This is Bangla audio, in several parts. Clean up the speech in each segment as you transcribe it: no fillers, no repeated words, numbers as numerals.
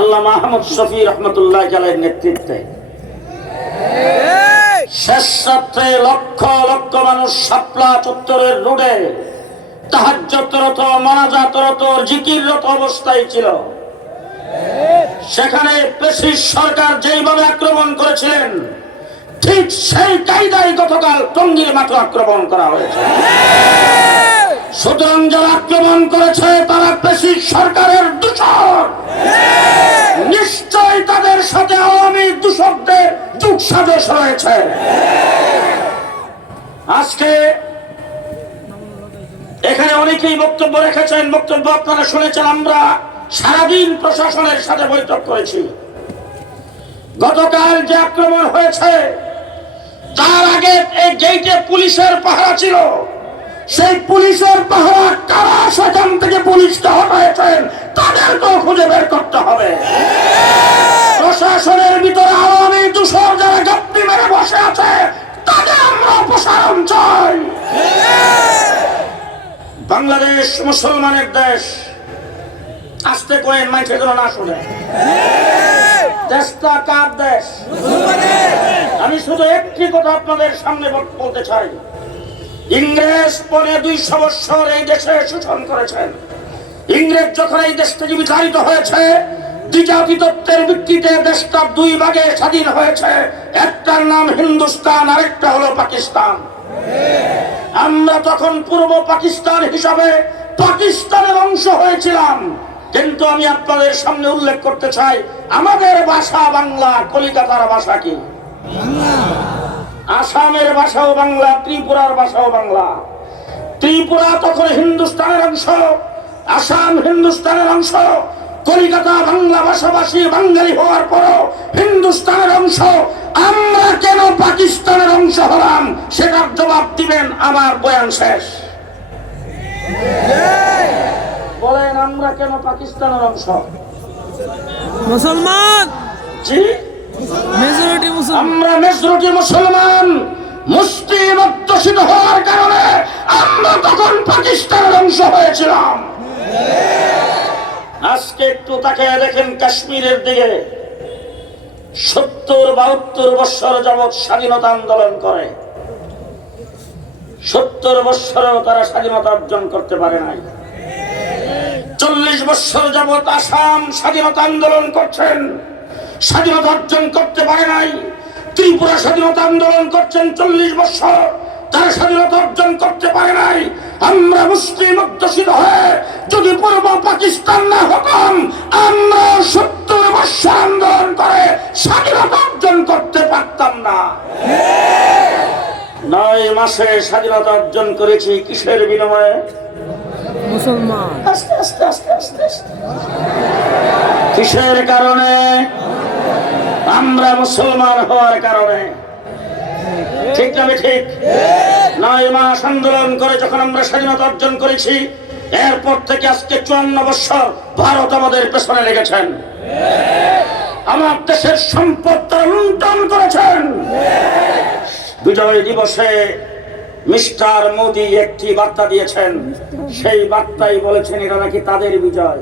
আল্লামা আহমদ শফি রহমতুল্লাহ আলাইহির নেতৃত্বে শেষ রাত্রে লক্ষ লক্ষ মানুষ শাপলা চত্বরের রোডে তাহাজ্জুদরত, মোনাজাতরত, জিকিররত অবস্থায় ছিল। সেখানে ফ্যাসিস্ট সরকার যেইভাবে আক্রমণ করেছিলেন, ঠিক সেই কায়দায় গতকাল টঙ্গীর মাঠে আক্রমণ করা হয়েছে। সুতরাং যারা আক্রমণ করেছে তারা ফ্যাসিস্ট সরকারের দূষর। নিশ্চয় তাদের সাথে আওয়ামী দূষকদের যোগসাজশ রয়েছে। আজকে এখানে অনেকেই বক্তব্য রেখেছেন, বক্তব্য আপনারা শুনেছেন। আমরা সারাদিন প্রশাসনের সাথে বৈঠক করেছি। গতকাল যে আক্রমণ হয়েছে তার আগে এই গেইটে পুলিশের পাহারা ছিল। সেই পুলিশের পাহারা কারা সেখান থেকে পুলিশকে হটাইছেন তাদেরকেও খুঁজে বের করতে হবে। প্রশাসনের ভিতরে আওয়ামী দূষর যারা গাপ্পি মেরে বসে আছে তাদের আমরা অপসারণ চাই। বাংলাদেশ মুসলমানের দেশ। আস্তে কয়েন মাইকে যেন না শুনে। দেশটা কার দেশ? আমি শুধু একটি কথা আপনাদের সামনে বলতে চাই। ইংরেজ 250 বছর এই দেশে শোষণ করেছেন। ইংরেজ যখন এই দেশ থেকে বিতাড়িত হয়েছে, দ্বিজাতিত্বের ভিত্তিতে দেশটা 2 ভাগে স্বাধীন হয়েছে। একটার নাম হিন্দুস্তান, আরেকটা হলো পাকিস্তান। আমরা তখন পূর্ব পাকিস্তান হিসাবে পাকিস্তানের অংশ হয়েছিলাম। কিন্তু আমি আপনাদের সামনে উল্লেখ করতে চাই, আমাদের ভাষা বাংলা। কলিকাতার ভাষা কি? আসামের ভাষাও বাংলা, ত্রিপুরার ভাষাও বাংলা। ত্রিপুরা তখন হিন্দুস্তানের অংশ, আসাম হিন্দুস্তানের অংশ। কলিকাতা বাংলা ভাষাভাষী বাঙালি হওয়ার পরও হিন্দুস্তানের অংশ। আমরা কেন পাকিস্তানের অংশ হলাম সেটার জবাব দিবেন আমার বয়ান শেষ। বলেন, আমরা কেন পাকিস্তানের অংশ? মুসলমান। জি, মেজরিটি মুসলমান। আমরা মেজরিটি মুসলমান। মুসলিম অধ্যুষিত হওয়ার কারণে আমরা তখন পাকিস্তানের অংশ হয়েছিলাম। আজকে একটু তাকিয়ে দেখেন কাশ্মীরের দিকে। 70-72 বছর যাবৎ স্বাধীনতা আন্দোলন করে। 70 বছরেও তারা স্বাধীনতা অর্জন করতে পারে নাই। 40 বছর যাবৎ আসাম স্বাধীনতা আন্দোলন করছেন, স্বাধীনতা অর্জন করতে পারে নাই। ত্রিপুরা স্বাধীনতা আন্দোলন করছেন 40 বছর, তারা স্বাধীনতা অর্জন করতে পারে নাই। আমরা মুসলিম অধ্যুষিত হয়ে যদি পূর্ব পাকিস্তান না হতাম, আমরা 70 বছর আন্দোলন করে স্বাধীনতা অর্জন করতে পারতাম না। 9 মাসে স্বাধীনতা অর্জন করেছি কিসের বিনিময়ে? মুসলমান। আস্তে আস্তে আস্তে আস্তে আস্তে। কিসের কারণে? আমরা মুসলমান হওয়ার কারণে। ঠিক না ঠিক? 9 মাস আন্দোলন করে যখন আমরা স্বাধীনতা অর্জন করেছি, এরপর থেকে আজকে 54 বছর ভারত আমাদের পেছনে লেগেছেন। আমার দেশের সম্পদ তারা লুণ্ঠন করেছেন। বিজয় দিবসে মিস্টার মোদি একটি বার্তা দিয়েছেন। সেই বার্তায় বলেছেন এটা নাকি তাদের বিজয়।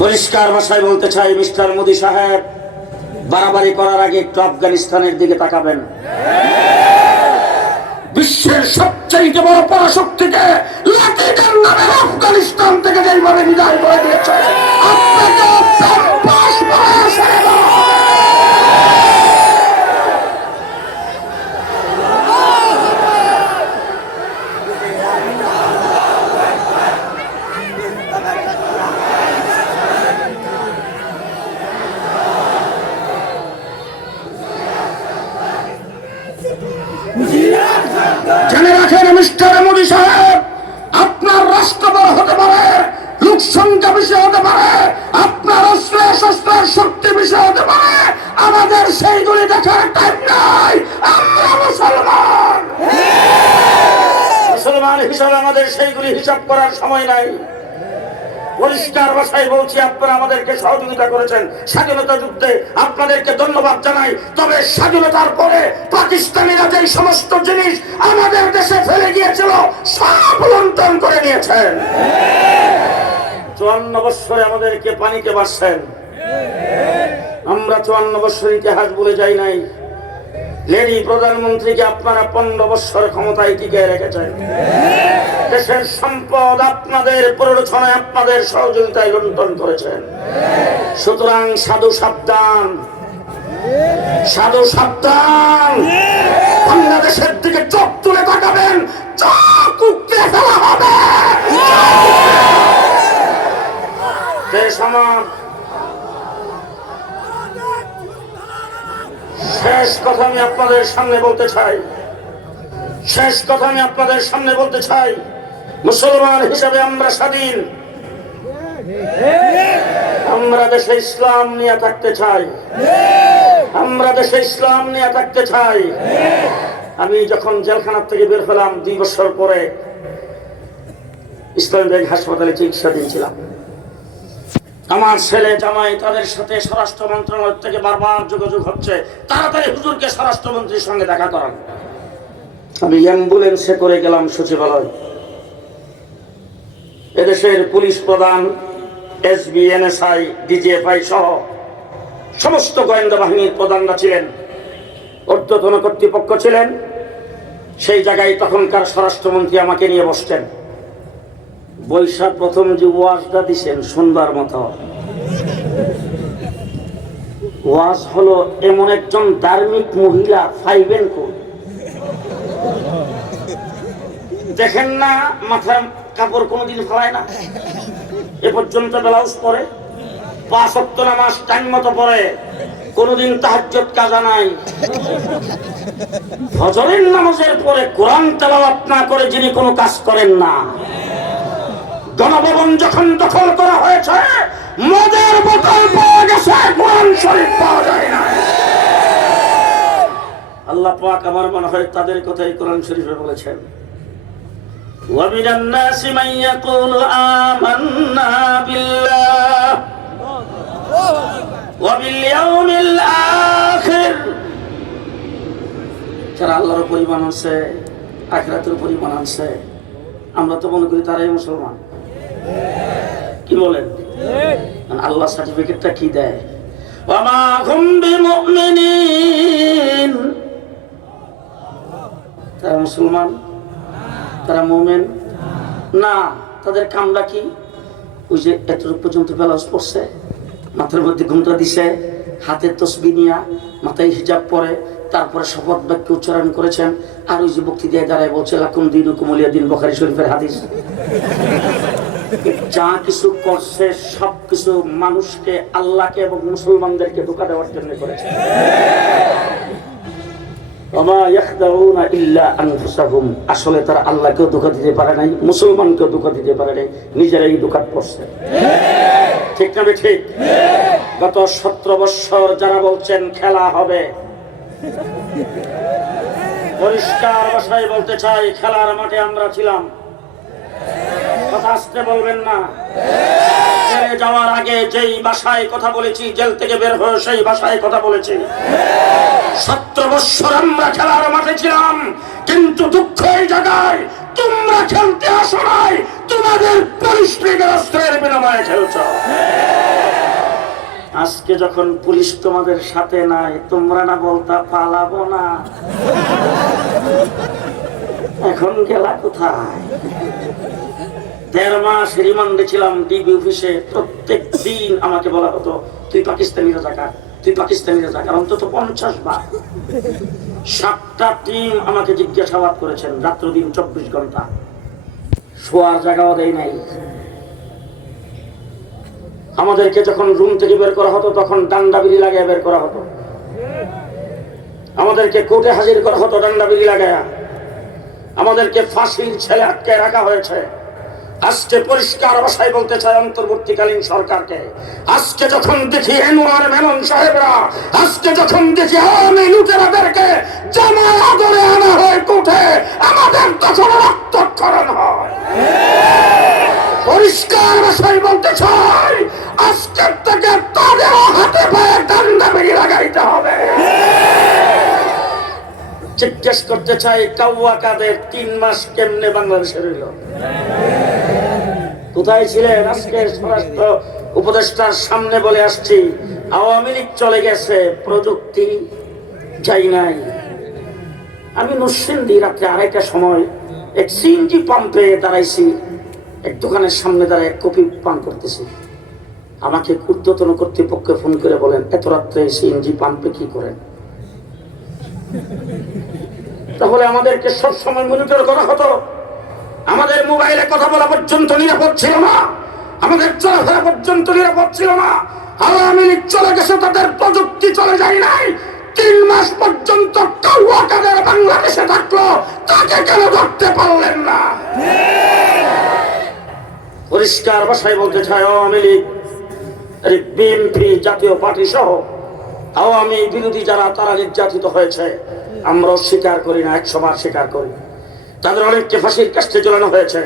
পরিষ্কার ভাষায় বলতে চাই, মিস্টার মোদি সাহেব, বাড়াবাড়ি করার আগে একটু আফগানিস্তানের দিকে তাকাবেন। বিশ্বের সবচেয়ে বড় পরাশক্তিকে লাঠিটার নামে আফগানিস্তান থেকে যেভাবে বিদায় করে দিয়েছে, আপনাকে জেনে রাখেন মিস্টার মোদি সাহেব, আপনার রাষ্ট্র বড় হতে পারে, লোক সংখ্যা বেশি হতে পারে, আপনার অস্ত্র শস্ত্রের শক্তি বেশি হতে পারে, আমাদের সেইগুলি দেখার টাইম নাই। আমরা মুসলমান। মুসলমান হিসাবে আমাদের সেইগুলি হিসাব করার সময় নাই। পরিষ্কার ভাষায় বলছি, আপনারা আমাদেরকে সহযোগিতা করেছেন স্বাধীনতা যুদ্ধে, আপনাদেরকে ধন্যবাদ জানাই। তবে স্বাধীনতার পরে পাকিস্তানিরা যে সমস্ত জিনিস আমাদের দেশে ফেলে গিয়েছিল সব লুণ্ঠন করে নিয়েছেন। 54 বৎসরে আমাদেরকে পানিতে বাঁচছেন। আমরা 54 বৎসর ইতিহাস ভুলে যাই নাই। লেডি প্রধানমন্ত্রীকে আপনারা 15 বৎসর ক্ষমতায় টিকিয়ে রেখেছেন। দেশের সম্পদ আপনাদের প্ররোচনায়, আপনাদের সহযোগিতায় লুণ্ঠন করেছেন। সুতরাং সাধু সাবধান, সাধু সাবধান। বাংলাদেশের দিকে চোখ তুলে তাকাবেন, চোখ উপড়ে ফেলা হবে। দেশ আমার। শেষ কথা আমি আপনাদের সামনে বলতে চাই, শেষ কথা আমি আপনাদের সামনে বলতে চাই। মুসলমান হিসাবে আমরা স্বাধীন, আমরা দেশে ইসলাম নিয়ে থাকতে চাই, আমরা দেশে ইসলাম নিয়ে থাকতে চাই। আমি যখন জেলখানার থেকে বের হলাম 2 বছর পরে ইসলামী ব্যাংক হাসপাতালে চিকিৎসাধীন ছিলাম। আমার ছেলে জামাই তাদের সাথে স্বরাষ্ট্র মন্ত্রণালয় থেকে বারবার যোগাযোগ হচ্ছে, তাড়াতাড়ি হুজুরকে স্বরাষ্ট্রমন্ত্রীর সঙ্গে দেখা করান। আমি অ্যাম্বুলেন্সে করে গেলাম সচিবালয়। এদেশের পুলিশ প্রধান, এসবি, এনএসআই, ডিজিএফআই সহ সমস্ত গোয়েন্দা বাহিনীর প্রধানরা ছিলেন, ঊর্ধ্বতন কর্তৃপক্ষ ছিলেন। সেই জায়গায় তখনকার স্বরাষ্ট্রমন্ত্রী আমাকে নিয়ে বসতেন। বৈশাখ প্রথম যে ওয়াজটা দিছেন শুনবার মতো ওয়াজ হলো, এমন একজন ধার্মিক মহিলা পাইবেন কই? দেখেন না, মাথার কাপড় কোনোদিন ফেলায় না, এ পর্যন্ত ব্লাউজ পরে, 5 ওয়াক্ত নামাজ টাইম মতো পড়ে, কোনোদিন তাহাজ্জুদ কাজা নাই। ফজরের নামাজের পরে কোরআন তেলাওয়াত না করে যিনি কোনো কাজ করেন না। গণভবন যখন দখল করা হয়েছে, মদের বোতল পাওয়া গেছে, কোরআন শরীফ পাওয়া যায় না। আল্লাহ পাক আমার মনে হয় তাদের কথাই কোরআন শরীফে বলেছেন, وَمِنَ النَّاسِ مَن يَقُولُ آمَنَّا بِاللَّهِ وَبِالْيَوْمِ الْآخِرِ। যারা আল্লাহর উপর ঈমান আনছে, আখিরাতের উপর ঈমান আনছে, আমরা তো মনে করি তারাই মুসলমান। কি বলেন? আল্লাহ সার্টিফিকেটটা কি দেয়? ওয়ামা হুম বিমুমিনিন। তারা মুসলমান, তারা মুমিন না। তাদের কামটা কি? ওই যে এতটুকু পর্যন্ত ব্লাউজ পরছে, মাথার মধ্যে ঘুমটা দিছে, হাতে তসবিহ নিয়া, মাথায় হিজাব পরে, তারপরে শপথ বাক্য উচ্চারণ করেছেন, আর ওই যে বক্তৃতায় দাঁড়ায় বলছে লাকুম দীনুকুম ওয়ালিয়া দিন, বুখারী শরীফের হাদিস। যা কিছু করছে সবকিছু মানুষকে, আল্লাহকে এবং মুসলমানদেরকে ধোঁকা দেওয়ার জন্য করেছে। আসলে তারা আল্লাহকেও ধোঁকা দিতে পারে নাই, মুসলমানকেও ধোঁকা দিতে পারে নাই, নিজেরাই ধোঁকা পড়ছে। ঠিক না ঠিক? গত 17 বছর যারা বলছেন খেলা হবে, পরিষ্কার ভাষায় বলতে চাই, খেলার মাঠে আমরা ছিলাম। কথা আসতে বলবেন না। জেলে যাওয়ার আগে যেই ভাষায় কথা বলেছি, জেল থেকে বের হয়ে সেই ভাষায় কথা বলেছি। 17 বছর আমরা খেলার মাঠে ছিলাম, কিন্তু দুঃখ এই জায়গায় তোমরা খেলতে আসো নাই, তোমাদের পুলিশ লীগের অস্ত্রের বিনিময়ে খেলছ। আজকে যখন পুলিশ তোমাদের সাথে নাই, তোমরা না বলতা পালাবো না, এখন গেলা কোথায়? 13 মাস রিমান্ডে ছিলাম ডিবি অফিসে। প্রত্যেক দিন আমাকে বলা হতো তুই পাকিস্তানি রাজাকার, তুই পাকিস্তানি রাজাকার, অন্তত 50 বার। 7টা টিম আমাকে জিজ্ঞাসাবাদ করেছেন, রাত্র দিন 24 ঘন্টা, শোয়ার জায়গাও দেয় নাই। আমাদেরকে যখন রুম থেকে বের করা হতো তখন ডান্ডা বিড়ি লাগায় বের করা হতো, আমাদেরকে কোর্টে হাজির করা হতো ডান্ডা বিড়ি লাগায়া, আমাদেরকে ফাঁসির ছেলে আটকে রাখা হয়েছে। আজকে পরিষ্কার ভাষায় বলতে চাই অন্তর্বর্তীকালীন সরকারকে, আজকে যখন দেখি এনওয়ার মেনন সাহেবরা, আজকে যখন দেখি আওয়ামী লুটেরাদেরকে জামায় আদরে আনা হয় কোর্টে, আমাদের তখন রক্তক্ষরণ হয়। পরিষ্কার ভাষায় বলতে চাই, আজকের থেকে তাদের হাতে পায়ে ডান্ডা বেড়ি লাগাইতে হবে। জিজ্ঞেস করতে চাই, কাউয়া কাদের 3 মাস কেমনে বাংলাদেশে রইল? কোথায় ছিলেন? আজকে স্বরাষ্ট্র উপদেষ্টার সামনে বলে আসছি, আওয়ামী লীগ চলে গেছে, প্রযুক্তি যাই নাই। আমি নরসিংদী রাত্রে 2:30টার সময় এক সিএনজি পাম্পে দাঁড়াইছি, এক দোকানের সামনে দাঁড়ায় কফি পান করতেছি। আমাকে ঊর্ধ্বতন কর্তৃপক্ষে ফোন করে বলেন, এত রাত্রে সিএনজি পাম্পে কি করেন? তাহলে আমাদেরকে সবসময় মনিটর করা হতো। আমাদের মোবাইলে কথা বলা পর্যন্ত নিরাপদ ছিল না, আমাদের চলাফেরা পর্যন্ত নিরাপদ ছিল না। আওয়ামী লীগ চলে গেছে, তাদের প্রযুক্তি চলে যায় নাই। 3 মাস পর্যন্ত কাউয়াকাদের বাংলাদেশে থাকলো, তাকে কেন ধরতে পারলেন না? পরিষ্কার ভাষায় বলতে চাই, আওয়ামী লীগ, বিএনপি, জাতীয় পার্টি সহ আওয়ামী বিরোধী যারা, তারা নির্যাতিত হয়েছে। আমরাও স্বীকার করি না, 100 বার স্বীকার করি। তাদের অনেককে ফাঁসির কাস্টে ঝোলানো হয়েছে,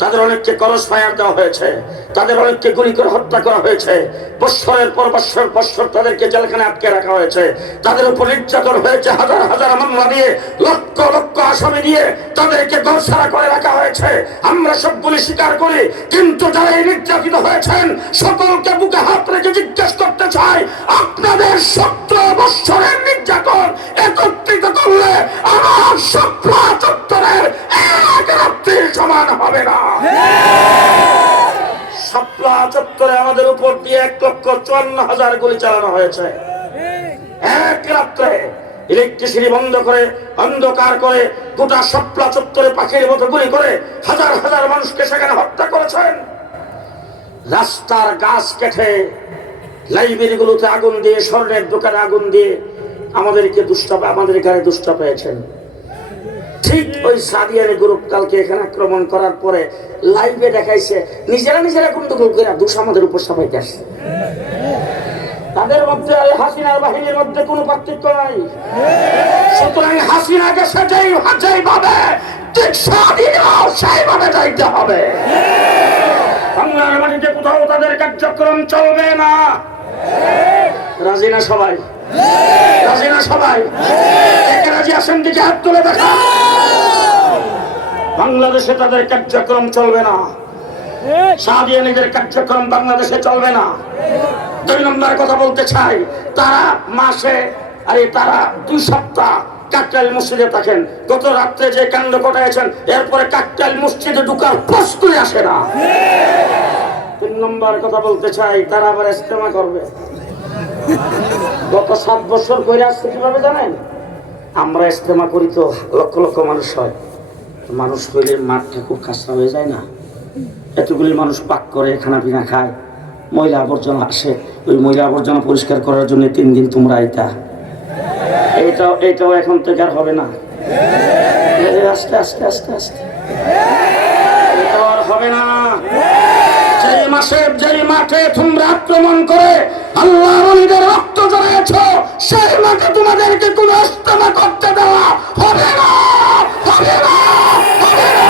তাদের অনেককে ক্রস ফায়ার দেওয়া হয়েছে, তাদের অনেককে গুলি করে হত্যা করা হয়েছে, বৎসরের পর বৎসর তাদেরকে জেলখানে আটকে রাখা হয়েছে, তাদের উপর নির্যাতন হয়েছে, হাজার হাজার মামলা দিয়ে, লক্ষ লক্ষ আসামি দিয়ে তাদেরকে গড়ছাড়া করে রাখা হয়েছে। আমরা সবগুলি স্বীকার করি, কিন্তু যারা এই নির্যাতিত হয়েছেন সকলকে বুকে হাত রেখে জিজ্ঞেস করতে চাই, আপনাদের 17 বৎসরের নির্যাতন একত্রিত করলে আমার শাপলা চত্বরের এক রাত্রির সমান হবে না। শাপলা চত্বরে আমাদের উপর দিয়ে 1,54,000 গুলি চালানো হয়েছে এক রাত্রে। ইলেকট্রিসিটি বন্ধ করে, অন্ধকার করে, গোটা শাপলা চত্বরে পাখির মতো গুলি করে হাজার হাজার মানুষকে সেখানে হত্যা করেছেন। রাস্তার গাছ কেটে, লাইব্রেরি গুলোতে আগুন দিয়ে, স্বর্ণের দোকানে আগুন দিয়ে আমাদের গায়ে দুষ্টা পেয়েছেন। ঠিক ওই সাদিয়ানি গ্রুপ কালকে এখানে আক্রমণ করার পরে লাইভে দেখাইছে নিজেরা গন্ডগোল করে দোষ আমাদের উপর চাপাইতে আসছে। তাদের মধ্যে আর হাসিনার বাহিনীর মধ্যে কোনো পার্থক্য নাই। সুতরাং হাসিনাকে যেইভাবে সেইভাবে যাইতে হবে। বাংলার মাটিতে কোথাও তাদের কার্যক্রম চলবে না। রাজি না সবাই? রাজি না সবাই? একে রাজি আসেন, দিকে হাত তুলে দেখা। বাংলাদেশে তাদের কার্যক্রম চলবে না, সাদিয়ানীদের কার্যক্রম বাংলাদেশে চলবে না। 2 নম্বর কথা বলতে চাই, তারা মাসে, তারা 2 সপ্তাহ কাকরাইল মসজিদে থাকেন। গত রাত্রে যে কাণ্ড ঘটাইছেন, এরপরে কাকরাইল মসজিদে ঢুকার প্রশ্নই আসে না। 3 নম্বর কথা বলতে চাই, তারা আবার ইস্তেমা করবে। গত 7 বছর করে আসছে, কিভাবে জানেন? আমরা ইস্তেমা করি তো লক্ষ লক্ষ মানুষ হয়, মানুষ হইলে মাঠটা খুব খাস্তা হয়ে যায় না? এতগুলি মানুষ পাক করে, খানা পিনা খায়, ময়লা আবর্জনা আসে, ওই ময়লা আবর্জনা পরিষ্কার করার জন্য 3 দিন তোমরা আইতা। এটাও এখন থেকে আর হবে না। আস্তে আস্তে আস্তে আস্তে এটাও আর হবে না। যেই মাঠে তোমরা আক্রমণ করে আল্লাহর ওলিদের রক্ত ঝরেছ, সেই মাঠে তোমাদেরকে কোনো ইস্তেমা করতে দেওয়া হবে না, হবে না, হবে না।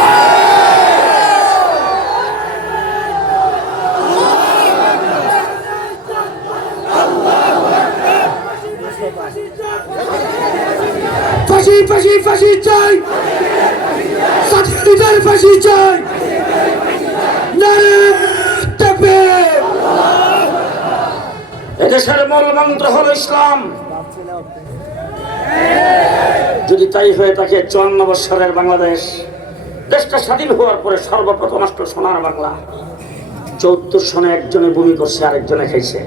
ফাঁসি ফাঁসি ফাঁসি চাই, সাথীদের ফাঁসি চাই। এদেশের মূল মন্ত্র হল ইসলাম। যদি তাই হয়ে থাকে, 54 বৎসরের বাংলাদেশ, দেশটা স্বাধীন হওয়ার পরে সর্বপ্রথম আসলো সোনার বাংলা। 74 সনে একজনে বমি করছে, আরেকজনে খাইছে।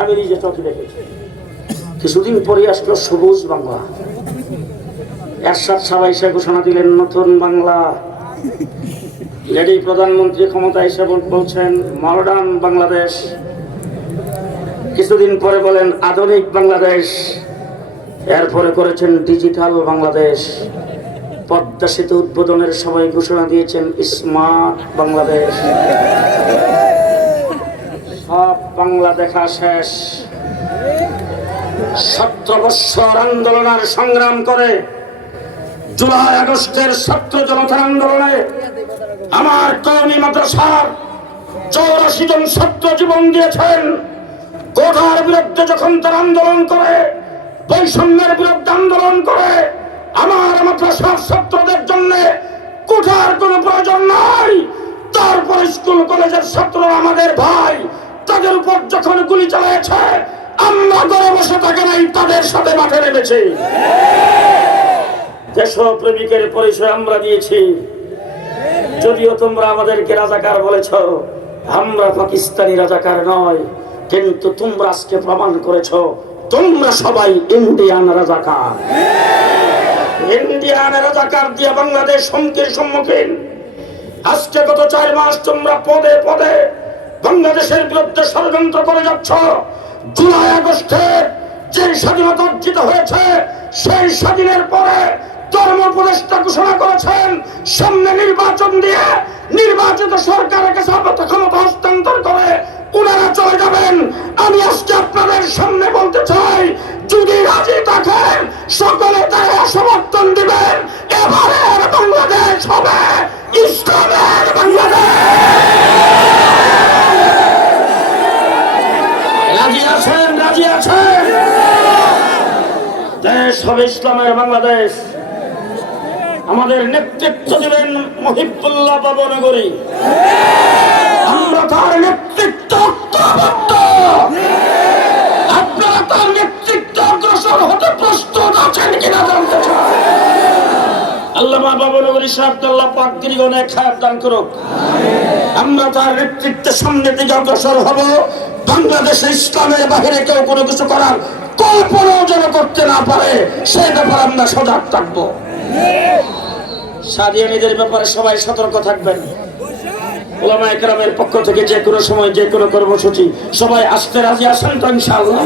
আমি নিজে চোখে দেখেছি। কিছুদিন পরে আসলো সবুজ বাংলা। এরশাদ সাহেব এসে ঘোষণা দিলেন নতুন বাংলা। লেডি প্রধানমন্ত্রী ক্ষমতা এসে বলছেন মডার্ন বাংলাদেশ। কিছুদিন পরে বলেন আধুনিক বাংলাদেশ। এরপরে করেছেন ডিজিটাল বাংলাদেশ। পদ্মা সেতু উদ্বোধনের সময় ঘোষণা দিয়েছেন স্মার্ট বাংলাদেশ। সব বাংলা দেখা শেষ। 17 বৎসর আন্দোলনের সংগ্রাম করে জুলাই আগস্টের ছাত্র জনতার আন্দোলনে আমার কওমি মাদ্রাসার 84 জন ছাত্র জীবন দিয়েছেন। কোঠার বিরুদ্ধে যখন তারা আন্দোলন করে, বৈষম্যের বিরুদ্ধে আন্দোলন করে, আমার মাদ্রাসার ছাত্রদের জন্য কোঠার কোনো প্রয়োজন নাই। তারপর স্কুল কলেজের ছাত্র আমাদের ভাই, তাদের উপর যখন গুলি চালিয়েছে আমরা ঘরে বসে থাকে নাই, তাদের সাথে মাঠে নেমেছে। দেশপ্রেমিকের পরিচয় আমরা দিয়েছি। যদিও তোমরা আমাদেরকে রাজাকার বলেছ, আমরা পাকিস্তানি রাজাকার নয়, কিন্তু তোমরা আজকে প্রমাণ করেছ তোমরা সবাই ইন্ডিয়ান রাজাকার। ইন্ডিয়ান রাজাকার দিয়ে বাংলাদেশ হুমকির সম্মুখীন। আজকে গত 4 মাস তোমরা পদে পদে বাংলাদেশের বিরুদ্ধে ষড়যন্ত্র করে যাচ্ছ। জুলাই আগস্টে যে স্বাধীনতা অর্জিত হয়েছে সেই স্বাধীনের পরে ধর্ম উপদেষ্টা ঘোষণা করেছেন সামনে নির্বাচন দিয়ে নির্বাচিত সরকারের কাছে ক্ষমতা হস্তান্তর করে ওনারা চলে যাবেন। আমি আজকে আপনাদের সামনে বলতে চাই, যদি রাজি থাকেন সকলে তারা সমর্থন দিবেন। এবারের বাংলাদেশ হবে ইসলামের বাংলাদেশ। রাজি আছেন? রাজি আছেন? দেশ হবে ইসলামের বাংলাদেশ। আমাদের নেতৃত্ব দিবেন মহিবুল্লাহ বাবনগরী। আমরা তার নেতৃত্ব ঐক্যবদ্ধ। আপনারা তার নেতৃত্ব অগ্রসর হতে প্রস্তুত আছেন কিনা জানতে চাই। আল্লামা বাবনগরী সাহেব আল্লাহ পাক দীর্ঘ নেক হায়াত দান করুক। আমরা তার নেতৃত্বের সামনের দিকে অগ্রসর হব। বাংলাদেশে ইসলামের বাহিরে কেউ কোনো কিছু করার কল্পনাও যেন করতে না পারে সে ব্যাপারে আমরা সজাগ থাকবো। সাদিয়ানীদের ব্যাপারে সবাই সতর্ক থাকবেন। ওলামা একরামের পক্ষ থেকে যে কোনো সময় যে কোনো কর্মসূচি সবাই আসতে রাজি আছেন তো ইনশাআল্লাহ?